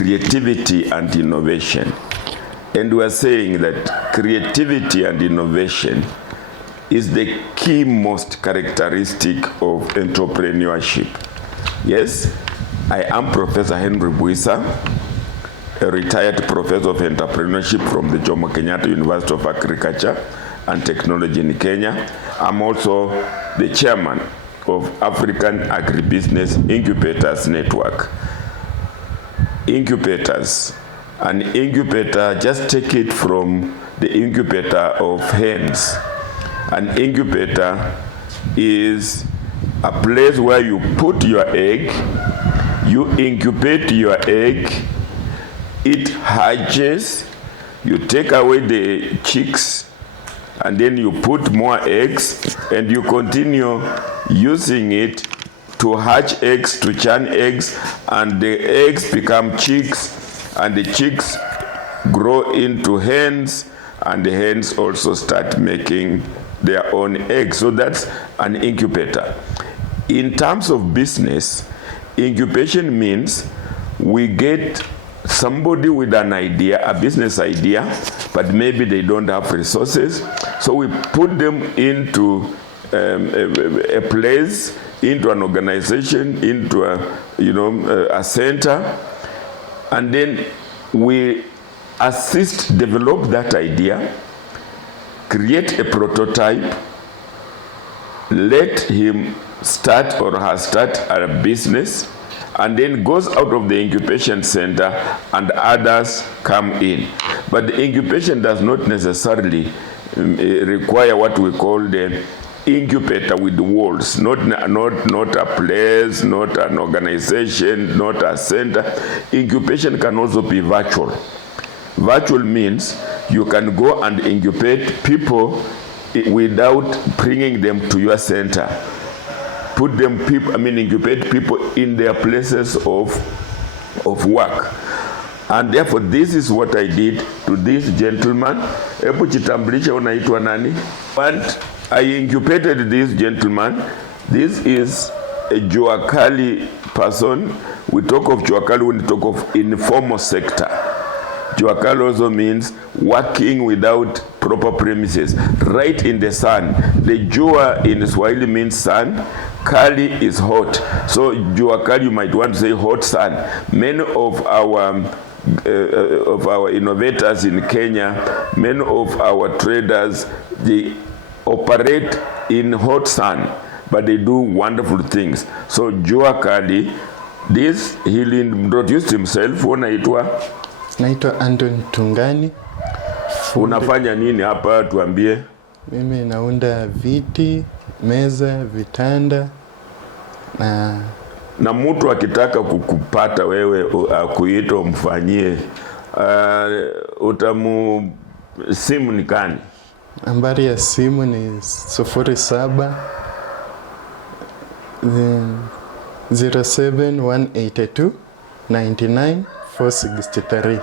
creativity and innovation. And we are saying that creativity and innovation is the key most characteristic of entrepreneurship. Yes, I am Professor Henry Buisa, a retired professor of entrepreneurship from the Jomo Kenyatta University of Agriculture and Technology in Kenya. I'm also the chairman of African Agribusiness Incubators Network. Incubators. An incubator, just take it from the incubator of hens. An incubator is a place where you put your egg, you incubate your egg, it hatches, you take away the chicks, and then you put more eggs, and you continue using it to hatch eggs, to churn eggs, and the eggs become chicks, and the chicks grow into hens, and the hens also start making their own eggs. So that's an incubator. In terms of business, incubation means we get somebody with an idea, a business idea, but maybe they don't have resources. So we put them into a place, into an organization, into a center, and then we assist develop that idea, create a prototype, let him start or her start a business, and then goes out of the incubation center and others come in. But the incubation does not necessarily require what we call the incubator with walls, not a place, not an organization, not a center. Incubation can also be virtual. Virtual means you can go and incubate people without bringing them to your center. Incubate people in their places of work. And therefore, this is what I did to this gentleman. Hebu jitambulishe, unaitwa nani? And I incubated this gentleman. This is a jua kali person. We talk of jua kali when we talk of informal sector. Jua kali also means working without proper premises, right in the sun. The jua in Swahili means sun, kali is hot. So jua kali, you might want to say hot sun. Many of our innovators in Kenya, many of our traders, they operate in hot sun, but they do wonderful things. So jua kali, this he introduced himself. Naitwa Anton Tungani. Unafanya nini hapa, tuambie? Mimi naunda viti, meza, vitanda na mtu akitaka kukupata wewe kuita umfanyie simu ni gani? Nambari ya simu ni 07 07182 99 463.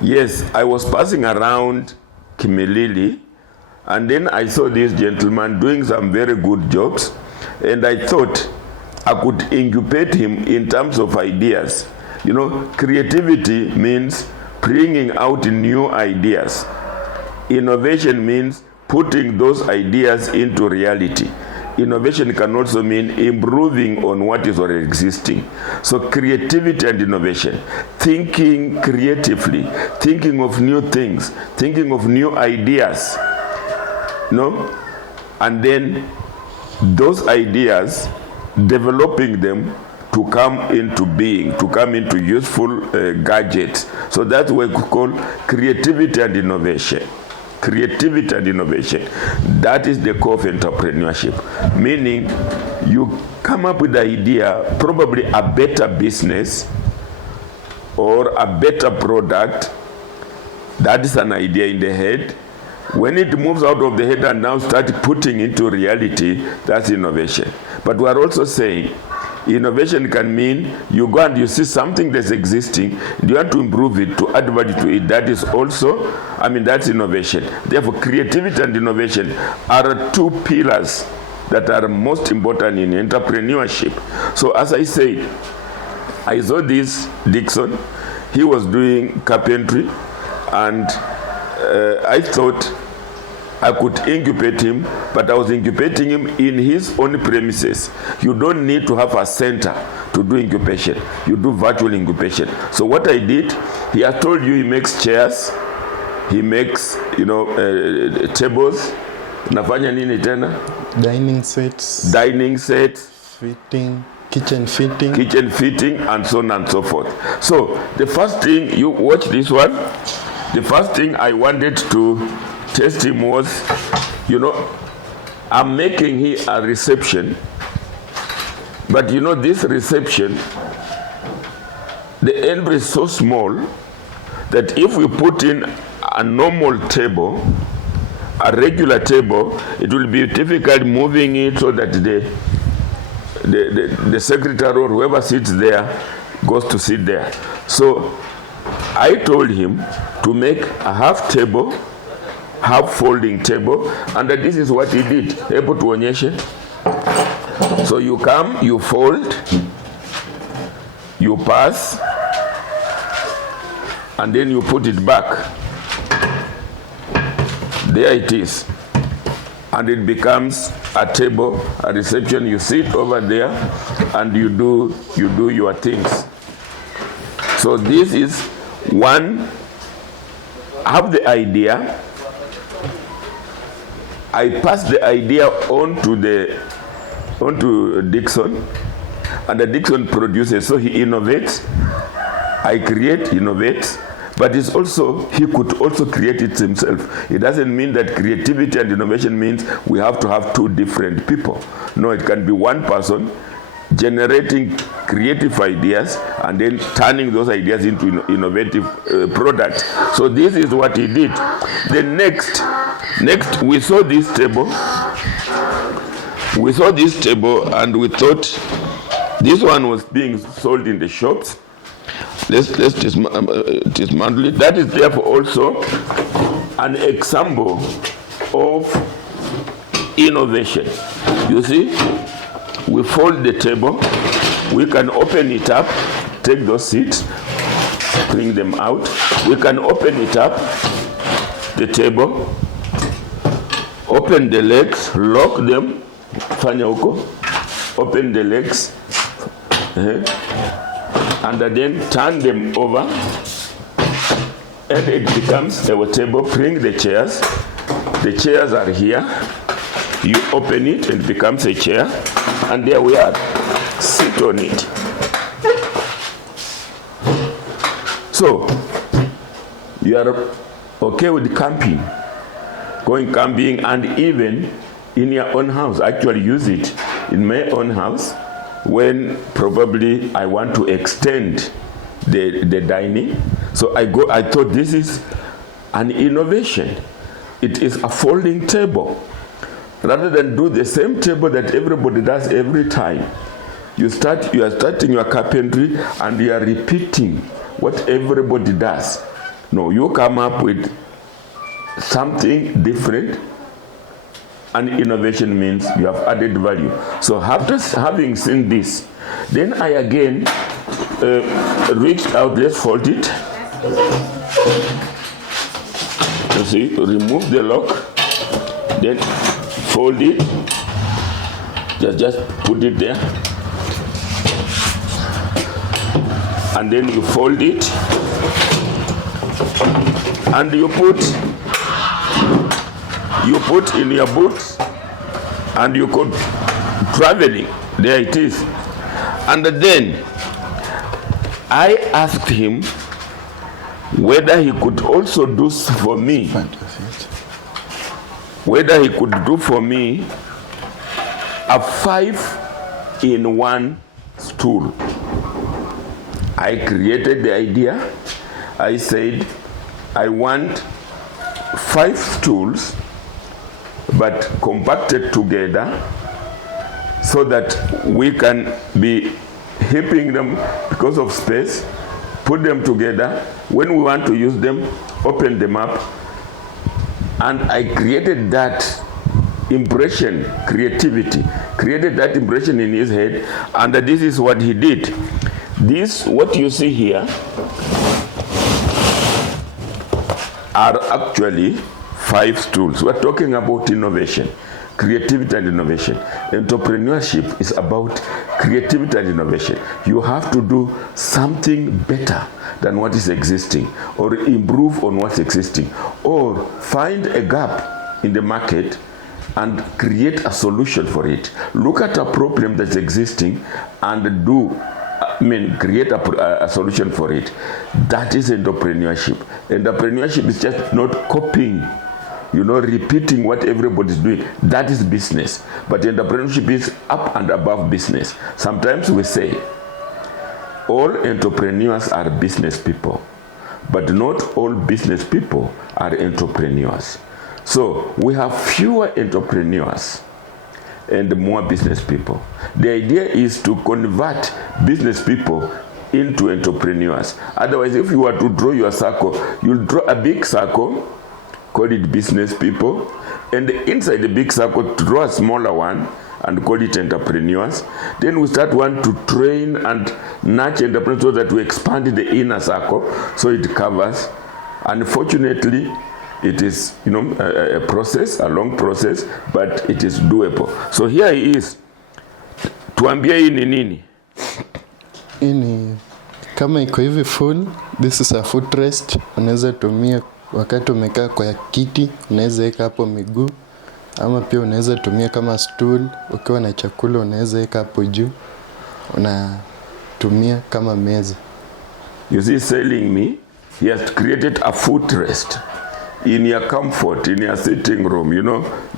Yes, I was passing around Kimilili, and then I saw this gentleman doing some very good jobs, and I thought I could incubate him in terms of ideas. Creativity means bringing out new ideas. Innovation means putting those ideas into reality. Innovation can also mean improving on what is already existing. So creativity and innovation, thinking creatively, thinking of new things, thinking of new ideas, and then those ideas, developing them to come into being, to come into useful gadgets. So that's what we call creativity and innovation. Creativity and innovation. That is the core of entrepreneurship. Meaning, you come up with the idea, probably a better business or a better product. That is an idea in the head. When it moves out of the head and now start putting into reality, that's innovation. But we are also saying innovation can mean you go and you see something that's existing, you want to improve it, to add value to it. That is also, that's innovation. Therefore, creativity and innovation are two pillars that are most important in entrepreneurship. So as I said, I saw this Dixon, he was doing carpentry, and I thought I could incubate him, but I was incubating him in his own premises. You don't need to have a center to do incubation. You do virtual incubation. So what I did, he has told you he makes chairs, he makes, tables. Nafanya nini tena? Dining sets. Dining sets. Fitting. Kitchen fitting. Kitchen fitting, and so on and so forth. So the first thing, you watch this one. The first thing I wanted to test him was, I'm making here a reception, but this reception, the end is so small that if we put in a normal table, a regular table, it will be difficult moving it so that the secretary or whoever sits there goes to sit there. So I told him to make a half table, half folding table, and this is what he did. Able to onyeshe. So you come, you fold, you pass, and then you put it back. There it is. And it becomes a table, a reception. You sit over there and you do your things. So this is one. I have the idea. I pass the idea on to Dixon, and the Dixon produces. So he innovates. I create, innovates. But it's also, he could also create it himself. It doesn't mean that creativity and innovation means we have to have two different people. No, it can be one person generating creative ideas and then turning those ideas into innovative products. So this is what he did. The next we saw this table. We saw this table and we thought this one was being sold in the shops. Let's dismantle it. That is therefore also an example of innovation. You see, we fold the table, we can open it up, take those seats, bring them out. We can open it up, the table, open the legs, lock them, fanya huko, open the legs, and then turn them over, and it becomes our table. Bring the chairs. The chairs are here. You open it, and it becomes a chair, and there we are. Sit on it. So, you are okay with camping, going camping, and even in your own house. Actually use it in my own house. When probably I want to extend the dining. So I thought this is an innovation. It is a folding table. Rather than do the same table that everybody does every time, you are starting your carpentry and you are repeating what everybody does. No, you come up with something different. And innovation means you have added value. So after having seen this, then I again reached out. Let's fold it. You see, remove the lock, then fold it. Just put it there, and then you fold it, and you put in your boots, and you go traveling. There it is. And then I asked him whether he could also do for me, whether he could do for me a 5-in-1 stool. I created the idea. I said, I want 5 stools, but compacted together so that we can be heaping them because of space, put them together. When we want to use them, open them up. And I created that impression, creativity, created that impression in his head, and this is what he did. This, what you see here, are actually 5 stools. We're talking about innovation, creativity and innovation. Entrepreneurship is about creativity and innovation. You have to do something better than what is existing, or improve on what's existing, or find a gap in the market and create a solution for it. Look at a problem that's existing and create a solution for it. That is entrepreneurship. Entrepreneurship is just not copying, repeating what everybody's doing. That is business. But entrepreneurship is up and above business. Sometimes we say all entrepreneurs are business people, but not all business people are entrepreneurs. So we have fewer entrepreneurs and more business people. The idea is to convert business people into entrepreneurs. Otherwise, if you were to draw your circle, you'll draw a big circle, call it business people, and inside the big circle, draw a smaller one and call it entrepreneurs. Then we start one to train and nurture entrepreneurs so that we expand the inner circle so it covers. Unfortunately, it is, a process, a long process, but it is doable. So here he is. Tuambie hii ni nini? Hii ni kama iko hivi full, this is a footrest. Unaweza tumia wakati umekaa kwa kiti, unaweza weka hapo miguu, ama pia unaweza tumia kama stool. Ukiwa na chakula unaweza weka hapo juu, unatumia kama meza. You see, telling me he has created a footrest in your comfort, in your sitting room.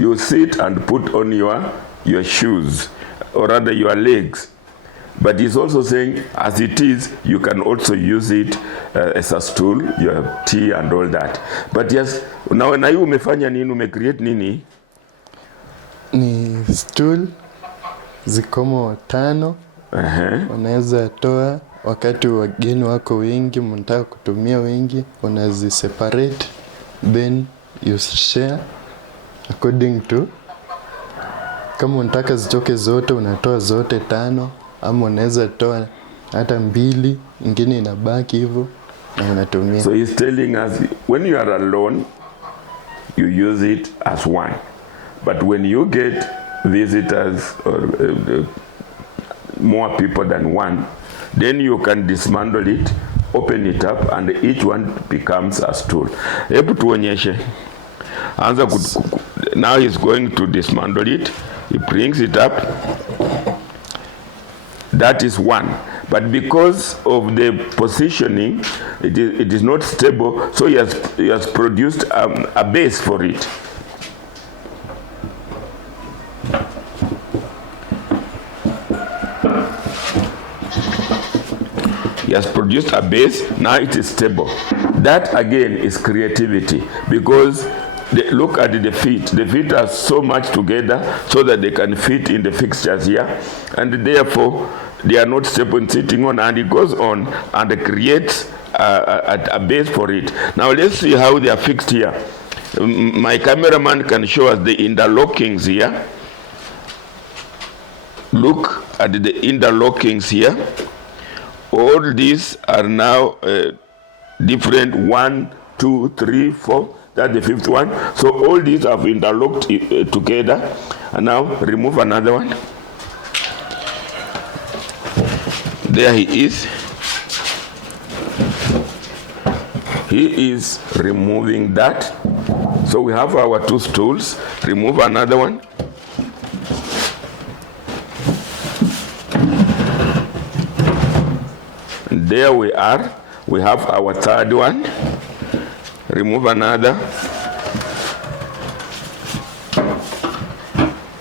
You sit and put on your shoes, or rather your legs. But he's also saying, as it is, you can also use it as a stool, your tea and all that. But yes, now na you umefanya nini, umecreate nini? Ni stool zikomo 5. Unaweza toa wakati wageni wako wengi, mnataka kutumia wengi, unaziseparate, then you share according to, kama unataka zitoke zote unatoa zote 5, ama unaweza toa hata 2, ingine inabaki hivyo na unatumia. So he's telling us, when you are alone, you use it as one. But when you get visitors or more people than one, then you can dismantle it, open it up, and each one becomes a stool. Hebu tuonyeshe. Now he's going to dismantle it. He brings it up. That is one. But because of the positioning, it is not stable, so he has produced a base for it. He has produced a base, now it is stable. That again is creativity, because look at the feet. The feet are so much together so that they can fit in the fixtures here, and therefore they are not stable in sitting on, and it goes on and creates a base for it. Now let's see how they are fixed here. My cameraman can show us the interlockings here. Look at the interlockings here. All these are now different. 1, 2, 3, 4. That's the 5th one. So all these have interlocked together. And now remove another one. There he is. He is removing that. So we have our 2 stools. Remove another one. And there we are. We have our 3rd one. Remove another.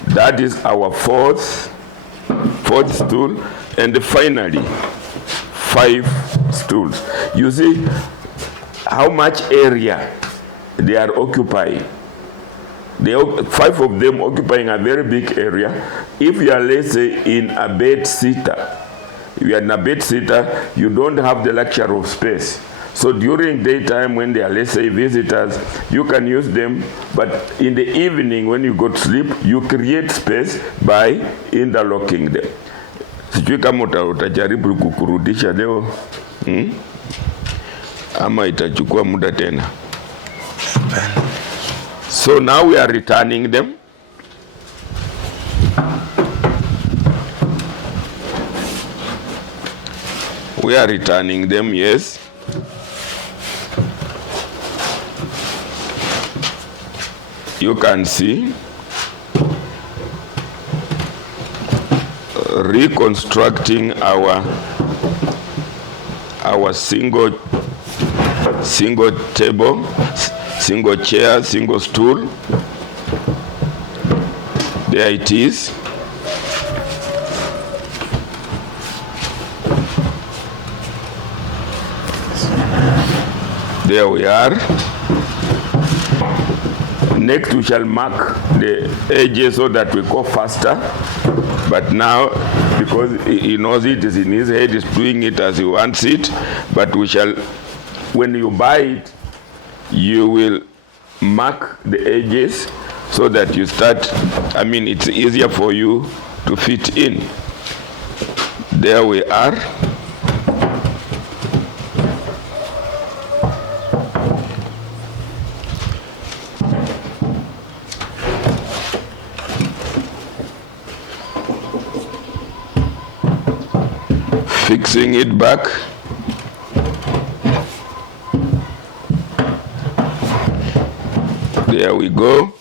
That is our 4th stool. And finally, 5 stools. You see how much area they are occupying. 5 of them occupying a very big area. If you are, let's say, in a bed sitter, if you are in a bed sitter, you don't have the luxury of space. So during daytime, when they are, let's say, visitors, you can use them. But in the evening, when you go to sleep, you create space by interlocking them. Sijui kama utajaribu kukurudisha leo, ama itachukua muda tena. So now we are returning them. We are returning them, yes. You can see reconstructing our single table, single chair, single stool. There it is. There we are. Next we shall mark the edges so that we go faster. But now, because he knows it is in his head, he's doing it as he wants it. But we shall, when you buy it, you will mark the edges so that you start, it's easier for you to fit in. There we are. Fixing it back. There we go.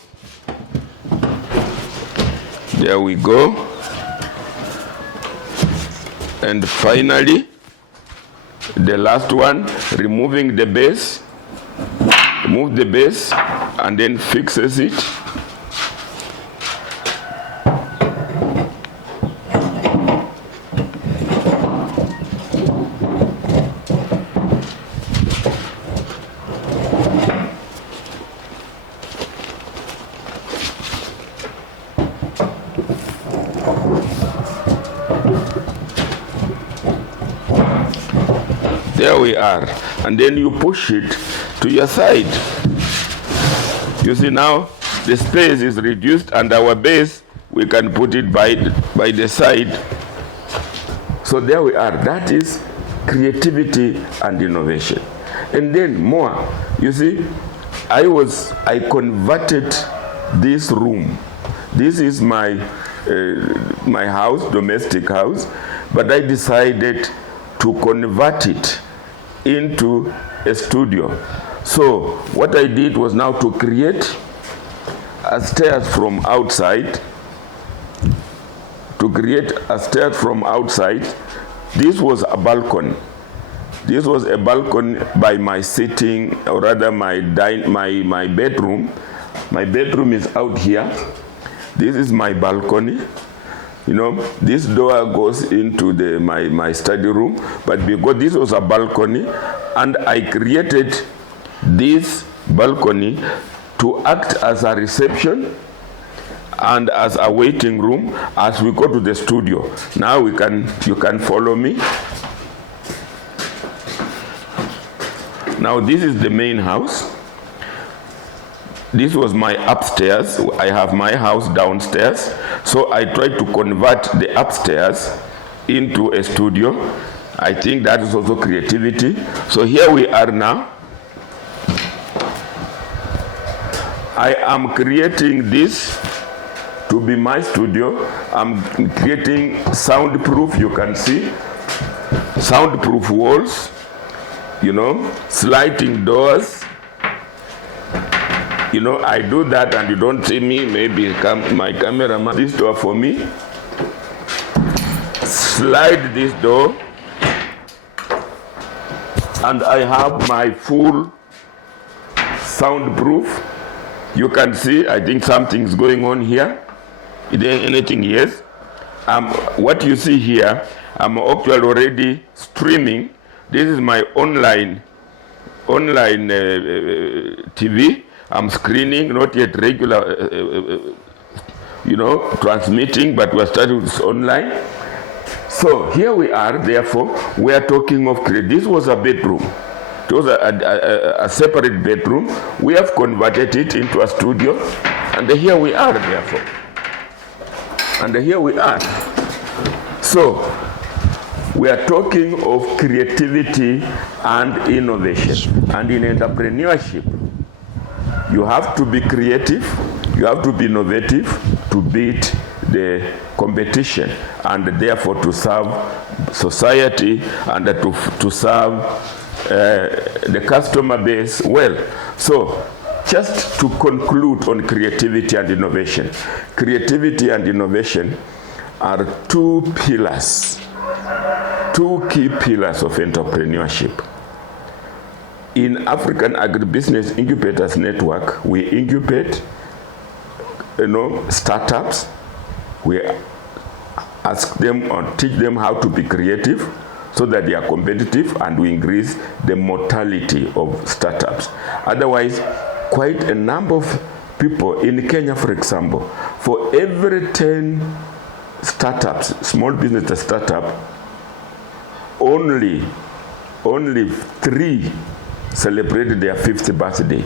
There we go. And finally, the last one, removing the base. Remove the base and then fixes it. There we are. And then you push it to your side. You see now the space is reduced and our base, we can put it by the side. So there we are. That is creativity and innovation. And then more. You see, I converted this room. This is my house, domestic house, but I decided to convert it into a studio. So what I did was now to create a stairs from outside. To create a stairs from outside, this was a balcony. This was a balcony by my sitting, or rather my bedroom. My bedroom is out here. This is my balcony. You know, this door goes into my study room, but because this was a balcony, and I created this balcony to act as a reception and as a waiting room as we go to the studio. Now you can follow me. Now this is the main house. This was my upstairs. I have my house downstairs. So I tried to convert the upstairs into a studio. I think that is also creativity. So here we are now. I am creating this to be my studio. I'm creating soundproof, you can see. Soundproof walls, you know, sliding doors. You know, I do that and you don't see me, maybe my cameraman, this door for me. Slide this door. And I have my full soundproof. You can see, I think something's going on here. Is there anything? Yes. What you see here, I'm actually already streaming. This is my online TV. I'm screening, not yet regular, transmitting, but we're starting with online. So here we are, therefore, we are talking of this was a bedroom. It was a separate bedroom. We have converted it into a studio, and here we are, therefore. And here we are. So we are talking of creativity and innovation. And in entrepreneurship, You have to be creative, you have to be innovative to beat the competition, and therefore to serve society and to serve the customer base well. So just to conclude on creativity and innovation. Creativity and innovation are two key pillars of entrepreneurship. In African Agribusiness Incubators Network, we incubate, startups. We ask them or teach them how to be creative so that they are competitive, and we increase the mortality of startups. Otherwise, quite a number of people in Kenya, for example, for every 10 startups, small business startup, only 3 celebrated their 5th birthday.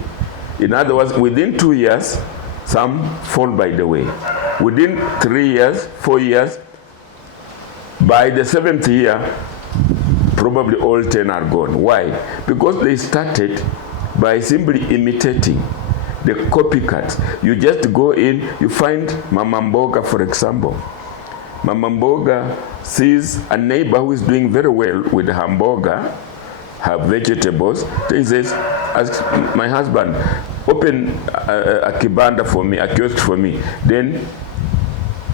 In other words, within 2 years, some fall by the way. Within 3 years, 4 years, by the 7th year, probably all 10 are gone. Why? Because they started by simply imitating the copycats. You just go in, you find Mama Mboga, for example. Mama Mboga sees a neighbor who is doing very well with her mboga, her vegetables. He says, ask my husband, open a kibanda for me, a kiosk for me. Then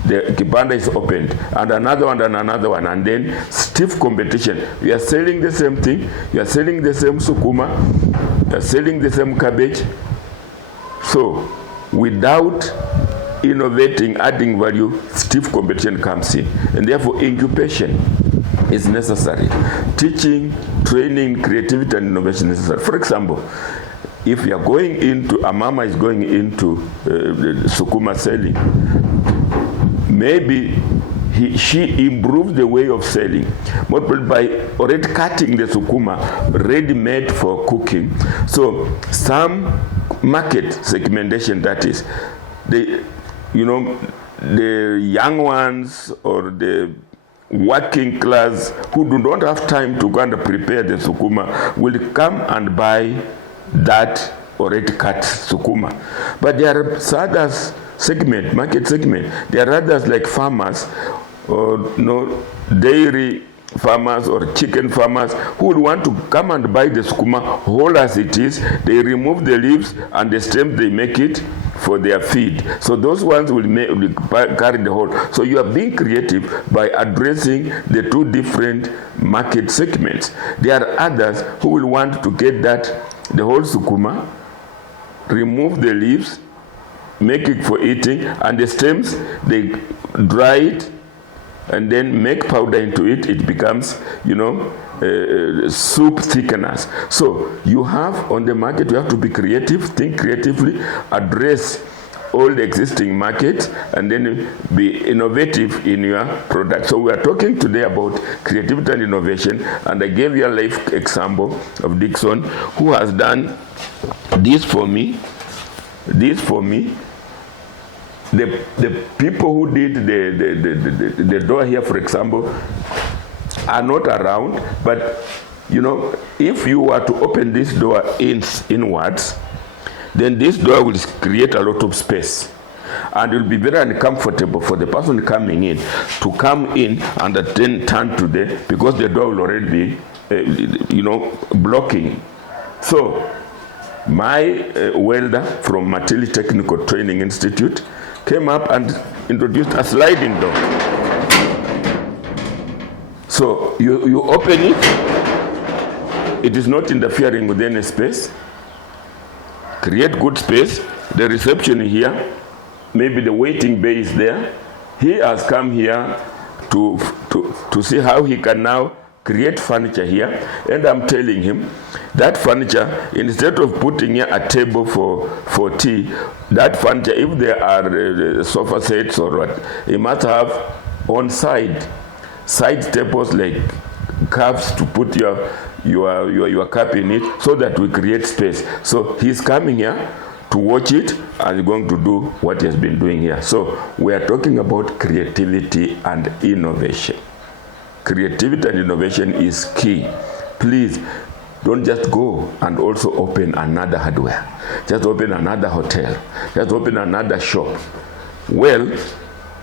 the kibanda is opened, and another one, and then stiff competition. You are selling the same thing, you are selling the same sukuma, you are selling the same cabbage. So without innovating, adding value, stiff competition comes in, and therefore incubation is necessary. Teaching, training, creativity, and innovation is necessary. For example, if you are going into, a mama is going into sukuma selling, maybe she improves the way of selling, but by already cutting the sukuma ready-made for cooking. So some market segmentation, that is, the young ones or the working class who do not have time to go and prepare the sukuma will come and buy that already cut sukuma. But there are others market segment. There are others like farmers or dairy farmers or chicken farmers who would want to come and buy the sukuma whole as it is. They remove the leaves and the stems, they make it for their feed. So those ones will carry the whole. So you are being creative by addressing the two different market segments. There are others who will want to get the whole sukuma, remove the leaves, make it for eating, and the stems, they dry it and then make powder into it. It becomes, soup thickeners. So you have on the market, you have to be creative, think creatively, address all the existing markets, and then be innovative in your product. So we are talking today about creativity and innovation, and I gave you a live example of Dixon, who has done this for me. The people who did the door here, for example, are not around, but if you were to open this door inwards, then this door will create a lot of space, and it will be very uncomfortable for the person coming in to come in and then turn to because the door will already be blocking. So my welder from Matili Technical Training Institute came up and introduced a sliding door. So you open it is not interfering with any space. Create good space. The reception here, maybe the waiting bay is there. He has come here to see how he can now create furniture here, and I'm telling him that furniture, instead of putting here a table for tea, that furniture, if there are sofa sets or what, he must have on side tables like cups to put your cup in it, so that we create space. So he's coming here to watch it and going to do what he has been doing here. So we are talking about creativity and innovation. Creativity and innovation is key. Please, Don't just go and also open another hardware. Just open another hotel. Just open another shop. Well,